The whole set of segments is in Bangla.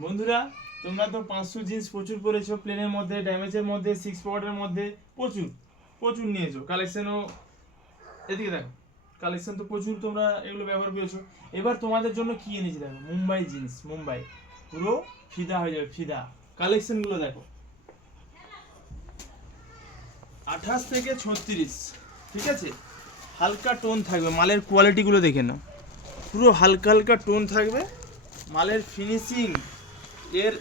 বন্ধুরা তোমরা তো 500 জিন্স প্রচুর পরেছো, প্লেনের মধ্যে, ড্যামেজের মধ্যে, 6 পকেটের মধ্যে প্রচুর প্রচুর নিয়েছো। কালেকশনও এদিকে দেখো, কালেকশন তো প্রচুর তোমরা এগুলো ব্যবহার করেছো। এবার তোমাদের জন্য কি এনেছি দেখো, মুম্বাই জিন্স, মুম্বাই পুরো ফিদা হয়ে যাবে, ফিদা। কালেকশনগুলো দেখো, 28 থেকে 36, ঠিক আছে? হালকা টোন থাকবে, মালের কোয়ালিটিগুলো দেখে নাও, পুরো হালকা হালকা টোন থাকবে। মালের ফিনিশিং, এর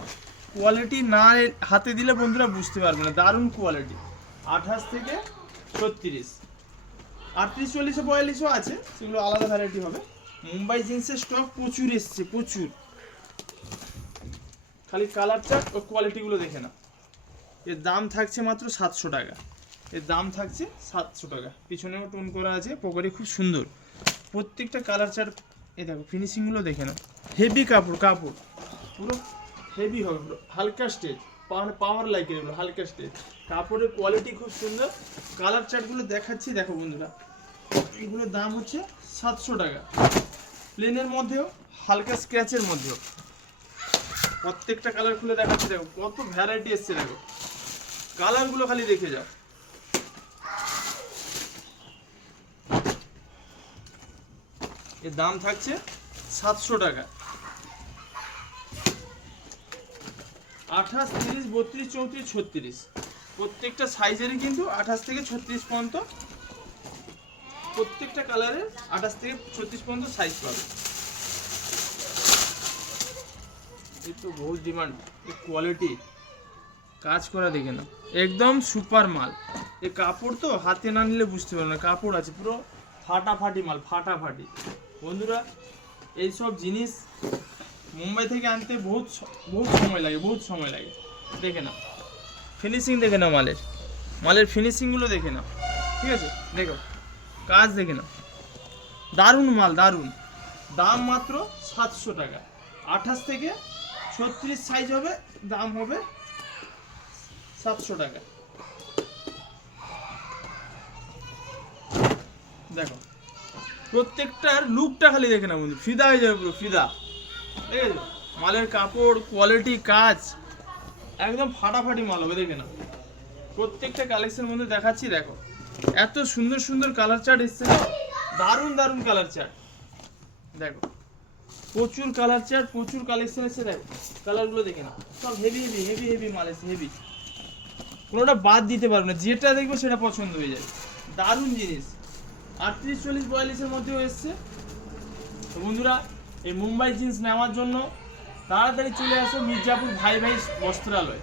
কোয়ালিটি না হাতে দিলে বন্ধুরা বুঝতে পারবে না, দারুণ কোয়ালিটি। 28 থেকে 36, 38, 40, 42ও আছে, সেগুলো আলাদা ভ্যারাইটি হবে। মুম্বাই জিন্সের স্টক প্রচুর এসছে, প্রচুর। খালি কালার চার্ট ও কোয়ালিটিগুলো দেখে না। এর দাম থাকছে মাত্র 700 টাকা, এর দাম থাকছে 700 টাকা। পিছনেও টোন করা আছে, পকেটে খুব সুন্দর। প্রত্যেকটা কালার চার্ট এই দেখো, ফিনিশিংগুলো দেখে নাও। হেভি কাপড়, কাপড় পুরো হেভি হবে, পুরো হালকা স্টেজ, পাওয়ার লাইকের এগুলো, হালকা স্টেজ। কাপড়ের কোয়ালিটি খুব সুন্দর। কালার চার্টগুলো দেখাচ্ছি দেখো বন্ধুরা, এগুলোর দাম হচ্ছে 700 টাকা। প্লেনের মধ্যেও, হালকা স্ক্র্যাচের মধ্যেও। প্রত্যেকটা কালার খুলে দেখাচ্ছি দেখো, কত ভ্যারাইটি এসছে দেখো, কালারগুলো খালি দেখে যাও। এর দাম থাকছে 700 টাকা। 28, 30, 32, 34, 36, প্রত্যেকটা সাইজেরই কিন্তু 28 থেকে 36 পর্যন্ত, প্রত্যেকটা কালারের 28 থেকে 36 পর্যন্ত সাইজ পাবে। এই তো বহুত ডিমান্ড, এই কোয়ালিটি, কাজ করা দেখে না, একদম সুপার মাল। এই কাপড় তো হাতে না নিলে বুঝতে পারবে না, কাপড় আছে পুরো ফাটাফাটি মাল, ফাটাফাটি। বন্ধুরা এইসব জিনিস মুম্বাই থেকে আনতে বহুত সময় লাগে, বহুত সময় লাগে। দেখে না ফিনিশিং, দেখে নাও মালের, মালের ফিনিশিংগুলো দেখে নাও, ঠিক আছে? দেখো কাজ দেখে নাও, দারুণ মাল, দারুণ। দাম মাত্র 700 টাকা। 28 থেকে 36 সাইজ হবে, দাম হবে 700 টাকা। দেখো প্রত্যেকটার লুকটা খালি দেখে না বন্ধু, ফিদা হয়ে যাবে, পুরো ফিদা। ঠিক আছে? মালের কাপড়, কোয়ালিটি, কাজ একদম ফাটাফাটি মাল হবে, দেখে না। প্রত্যেকটা কালেকশন মধ্যে দেখাচ্ছি দেখো, এত সুন্দর সুন্দর কালার চার্ট এসছে না, দারুণ দারুণ কালার চার্ট। দেখো প্রচুর কালার চার্ট, প্রচুর কালেকশন এসছে, দেখো কালারগুলো দেখে না, সব হেভি হেভি হেভি হেভি মাল এসছে, হেভি। কোনোটা বাদ দিতে পারবে না, যেটা দেখবে সেটা পছন্দ হয়ে যায়, দারুণ জিনিস। 38, 40, 42-এর মধ্যেও এসছে। তো বন্ধুরা এই মুম্বাই জিন্স নেওয়ার জন্য তাড়াতাড়ি চলে আসো মির্জাপুর ভাই ভাই বস্ত্রালয়।